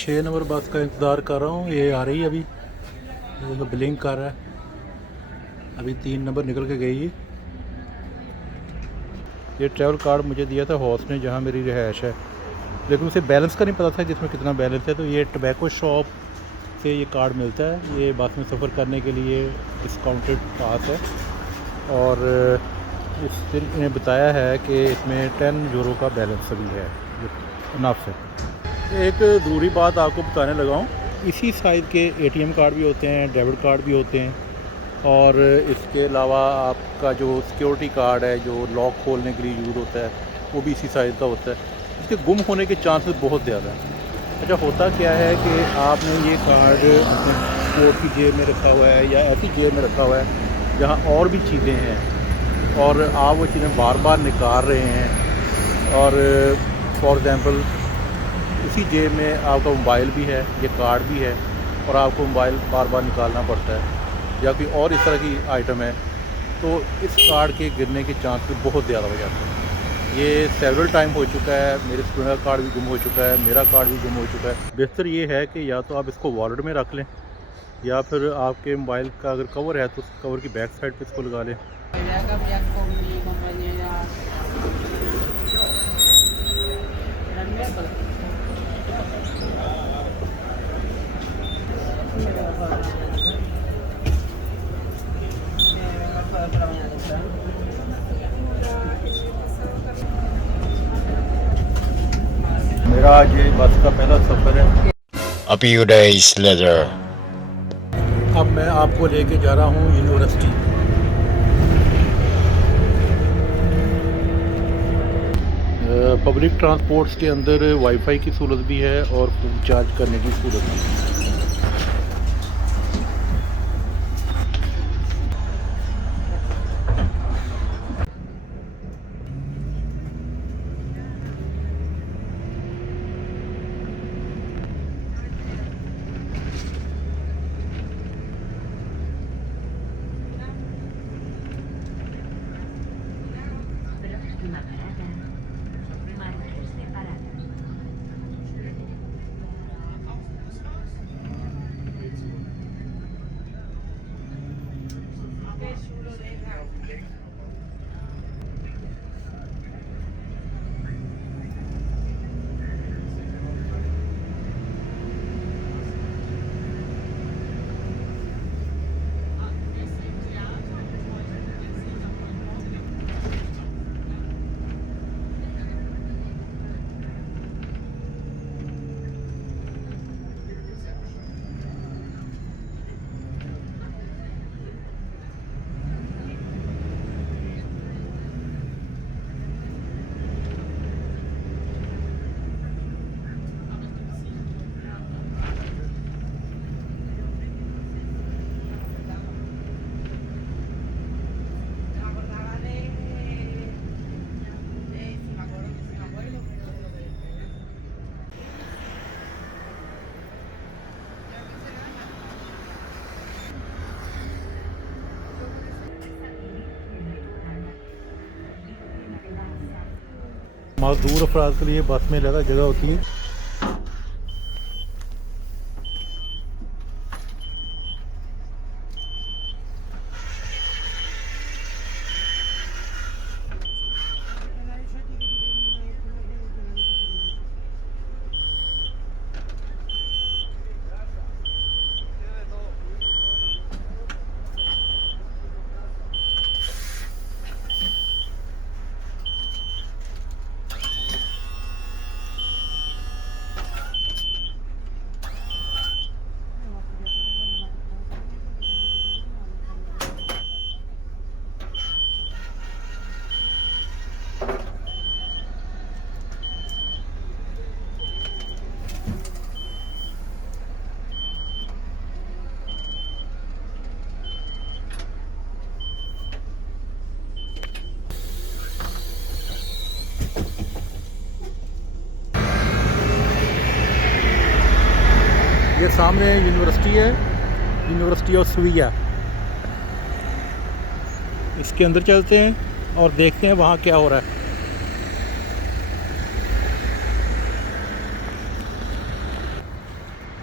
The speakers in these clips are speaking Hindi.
6 नंबर बस का इंतज़ार कर रहा हूँ। ये आ रही है अभी, ये तो ब्लिंक कर रहा है। अभी 3 नंबर निकल के गई। ये ट्रैवल कार्ड मुझे दिया था हॉस ने, जहाँ मेरी रिहाइश है, लेकिन उसे बैलेंस का नहीं पता था कि इसमें कितना बैलेंस है। तो ये टबैको शॉप से ये कार्ड मिलता है। ये बस में सफ़र करने के लिए डिस्काउंटेड पास है, और इस दिन इन्हें बताया है कि इसमें 10 यूरो का बैलेंस भी है, इनफ है। एक ज़रूरी बात आपको बताने लगा हूँ, इसी साइज़ के एटीएम कार्ड भी होते हैं, डेबिट कार्ड भी होते हैं, और इसके अलावा आपका जो सिक्योरिटी कार्ड है जो लॉक खोलने के लिए यूज़ होता है, वो भी इसी साइज़ का होता है। इसके गुम होने के चांसेस बहुत ज़्यादा हैं। अच्छा, होता क्या है कि आपने ये कार्ड अपने कोट की जेब में रखा हुआ है या ऐसी जेब में रखा हुआ है जहाँ और भी चीज़ें हैं, और आप वो चीज़ें बार बार निकाल रहे हैं, और फॉर एग्ज़ाम्पल उसी जेब में आपका मोबाइल भी है, ये कार्ड भी है, और आपको मोबाइल बार बार निकालना पड़ता है, या कोई और इस तरह की आइटम है, तो इस कार्ड के गिरने के चांस बहुत ज़्यादा हो जाते हैं। ये सेवरल टाइम हो चुका है, मेरे स्टूडेंट का कार्ड भी गुम हो चुका है, मेरा कार्ड भी गुम हो चुका है। बेहतर ये है कि या तो आप इसको वॉलेट में रख लें, या फिर आपके मोबाइल का अगर कवर है तो उस कवर की बैक साइड पे इसको लगा लें। मेरा आज ये बस का पहला सफ़र है। A few days later. अब मैं आपको लेके जा रहा हूँ यूनिवर्सिटी। पब्लिक ट्रांसपोर्ट्स के अंदर वाईफाई की सहूलत भी है और फ़ोन चार्ज करने की सहूलत भी है। मजदूर अफराद के लिए बस में ज़्यादा जगह होती है। ये सामने यूनिवर्सिटी है, यूनिवर्सिटी ऑफ सुविया। इसके अंदर चलते हैं और देखते हैं वहाँ क्या हो रहा है।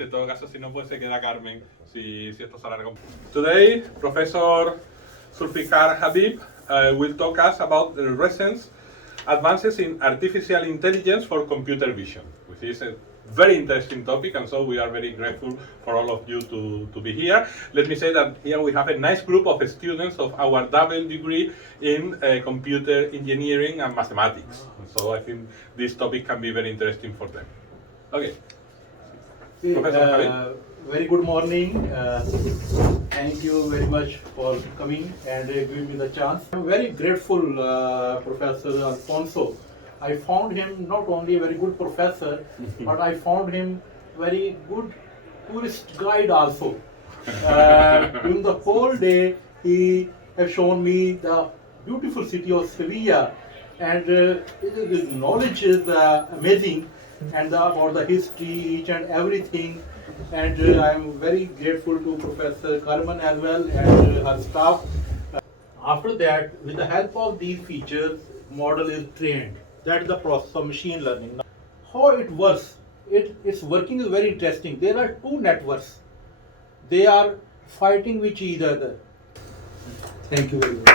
En todo caso, si no, pues se queda Carmen, si esto se alarga un poco. Today, Professor Zulfikar Habib will talk us about the recent advances in artificial intelligence for computer vision, which is a very interesting topic, and so we are very grateful for all of you to be here. Let me say that here we have a nice group of students of our double degree in computer engineering and mathematics. So I think this topic can be very interesting for them. Okay. Very good morning. Thank you very much for coming and giving me the chance. I'm very grateful, Professor Alfonso. I found him not only a very good professor, but I found him very good tourist guide also. During the whole day, he has shown me the beautiful city of Sevilla, and his knowledge is amazing. And about the history, each and everything, and I am very grateful to Professor Carmen as well and her staff. After that, with the help of these features, model is trained. That is the process of machine learning. Now, how it works? Its working is very interesting. There are 2 networks. They are fighting with each other. Thank you very much.